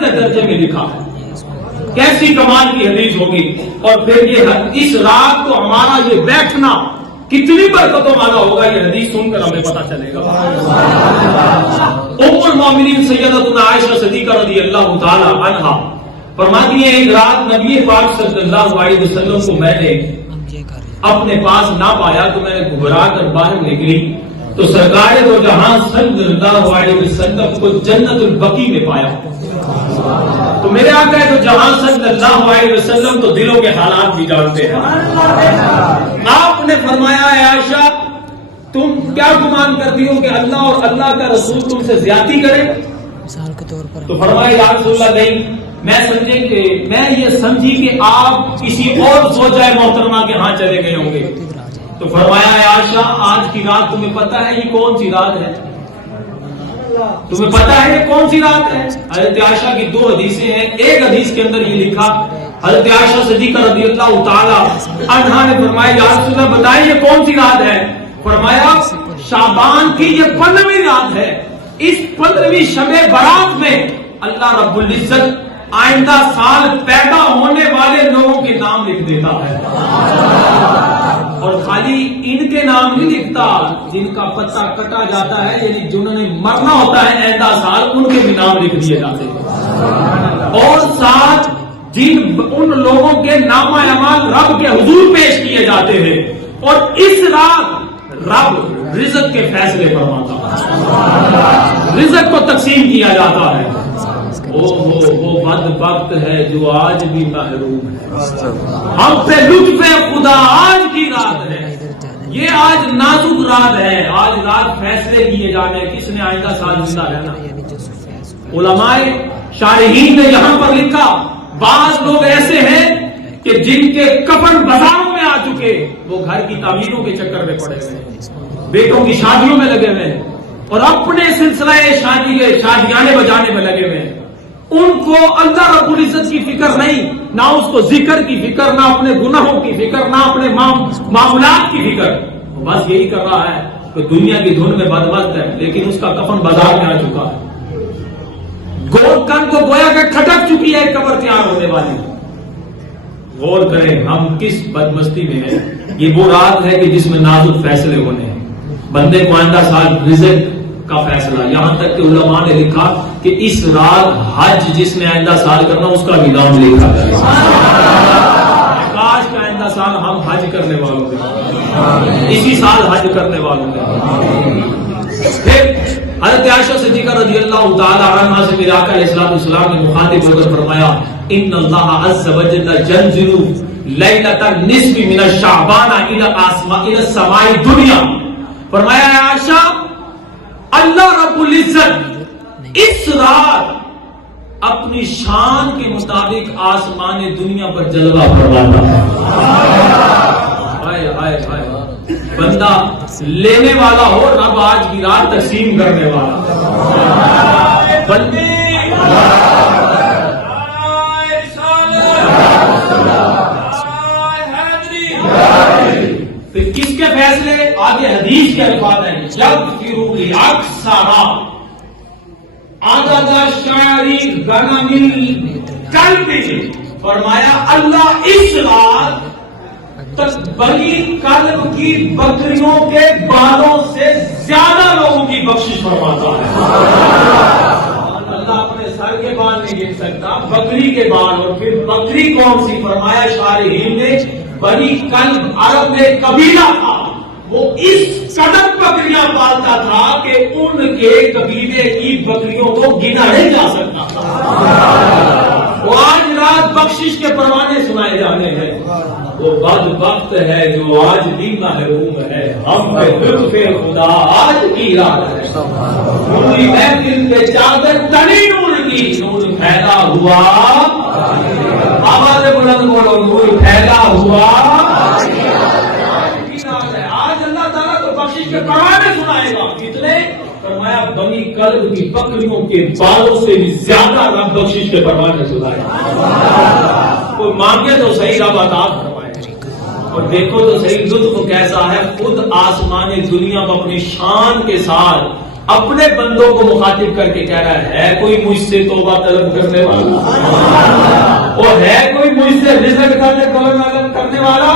کے درجے میں لکھا ہے. کیسی کمال کی حدیث ہوگی. اور پھر یہ اس رات کو ہمارا یہ بیٹھنا کتنی برکتوں والا ہوگا, یہ حدیث سن کر ہمیں پتہ چلے گا. ام المومنین سیدتنا عائشہ صدیقہ رضی اللہ تعالی عنہا فرماتی ہیں ایک رات نبی پاک صلی اللہ علیہ وسلم کو میں نے اپنے پاس نہ پایا تو میں نے گھبرا کر باہر نکلی تو سرکار دو جہاں صلی اللہ علیہ وسلم کو جنت البقیع میں پایا. تو میرے آقا تو جہاں صلی اللہ علیہ وسلم تو دلوں کے حالات بھی جانتے ہیں. آپ نے فرمایا ہے عائشہ تم کیا گمان کرتی ہو کہ اللہ اور اللہ کا رسول تم سے زیادتی کرے؟ تو فرمایا یا رسول اللہ نہیں, میں یہ سمجھی کہ آپ کسی اور زوجہ محترمہ کے ہاں چلے گئے ہوں گے. تو فرمایا ہے عائشہ آج کی رات تمہیں پتہ ہے یہ کون سی رات ہے؟ تمہیں پتہ ہے یہ کون سی رات ہے؟ حضرت عائشہ کی دو حدیثیں ہیں. ایک حدیث کے اندر یہ لکھا حضرت عائشہ صدیقہ رضی اللہ تعالی عنہا نے فرمایا یا رسول اللہ بتائیں یہ کون سی رات ہے؟ فرمایا شعبان کی یہ 15ویں رات ہے. اس 15ویں شب برات میں اللہ رب العزت آئندہ سال پیدا ہونے والے لوگوں کے نام لکھ دیتا ہے. اور خالی ان کے نام نہیں لکھتا جن کا پتہ کٹا جاتا ہے, یعنی جنہوں نے مرنا ہوتا ہے آئندہ سال ان کے بھی نام لکھ دیے جاتے ہیں. اور ساتھ ان لوگوں کے نامہ اعمال رب کے حضور پیش کیے جاتے ہیں. اور اس رات رب رزق کے فیصلے فرماتا ہے, رزق کو تقسیم کیا جاتا ہے. وہ بدبخت ہے جو آج بھی محروم ہے. ہم پہ لطف خدا آج کی رات ہے, یہ آج نازک رات ہے, آج رات فیصلے کیے جانے کس نے آئندہ سال زندہ رہنا. علماء شارحین نے یہاں پر لکھا بعض لوگ ایسے ہیں کہ جن کے کفن بازاروں میں آ چکے, وہ گھر کی تعمیروں کے چکر میں پڑے ہوئے ہیں, بیٹوں کی شادیوں میں لگے ہوئے ہیں اور اپنے سلسلہ شادیانے بجانے میں لگے ہوئے ہیں. ان کو اللہ رب العزت کی فکر نہیں, نہ اس کو ذکر کی فکر, نہ اپنے گناہوں کی فکر, نہ اپنے معاملات کی فکر. بس یہی کر رہا ہے کہ دنیا کی دھن میں بدبخت ہے لیکن اس کا کفن بازار میں آ چکا ہے. کن کو گویا کہ کھٹک چکی ہے قبر تیار ہونے والی. غور کریں ہم کس بدمستی میں ہیں. یہ وہ رات ہے کہ جس میں نازک فیصلے ہونے ہیں. بندے کو آئندہ سال رزق کا فیصلہ, یہاں تک کہ علماء نے لکھا کہ اس رات حج جس نے آئندہ سال کرنا اس کا بھی نام لکھا جائے. کاش کا آئندہ سال ہم حج کرنے والوں گے, اسی سال حج کرنے والوں گے. پھر حضرت عائشہ صدیقہ رضی اللہ تعالی عنہا سے میرے آقا علیہ السلام نے مخاطب ہو کر فرمایا ان اللہ عز وجل ينزل لیلۃ النصف من الشعبان الى السماء الدنیا. فرمایا ہے عائشہ اللہ رب العزت اس رات اپنی شان کے مطابق آسمان دنیا پر جلوہ فرماتا ہے. ہائے ہائے ہائے, بندہ لینے والا ہو, رب آج کی رات تقسیم کرنے والا. بندے پھر کس کے فیصلے؟ آگے حدیث کے الفاظ ہیں جب فرو اکثرا عدد شعری غنم القلب. فرمایا اللہ اس رات بنی قلب کی بکریوں کے بالوں سے زیادہ لوگوں کی بخشش فرماتا ہے. اللہ اپنے سر کے بال نہیں گن سکتا, بکری کے بال. اور پھر بکری کون سی؟ فرمایا شارحین نے بنی قلب عرب میں قبیلہ تھا, وہ اس قدر بکریاں پالتا تھا کہ ان کے قبیلے کی بکریوں کو گنا نہیں جا سکتا تھا. وہ آج رات بخشش کے پروانے سنائے جانے ہیں. وہ بدبخت ہے جو آج بھی محروم ہے. ہم پہ لطف خدا آج کی رات ہے. پوری محفل پہ چادر تنی نور کی, نور پھیلا ہوا, آواز بلند بولو, نور پھیلا ہوا. آج اللہ تعالیٰ تو بخشش کے پروانے سنائے گا. کتنے؟ فرمایا بنی قلب کی بکریوں کے بالوں سے بھی زیادہ رب بخشش کے پروانے سنائے گا. کوئی مانگے تو صحیح رب عطا فرمائے. اور دیکھو تو صحیح لطف کیسا ہے, خود آسمان دنیا کو اپنی شان کے ساتھ اپنے بندوں کو مخاطب کر کے کہہ رہا ہے کوئی مجھ سے توبہ طلب کرنے والا، اور ہے کوئی مجھ سے رزق طلب کرنے والا؟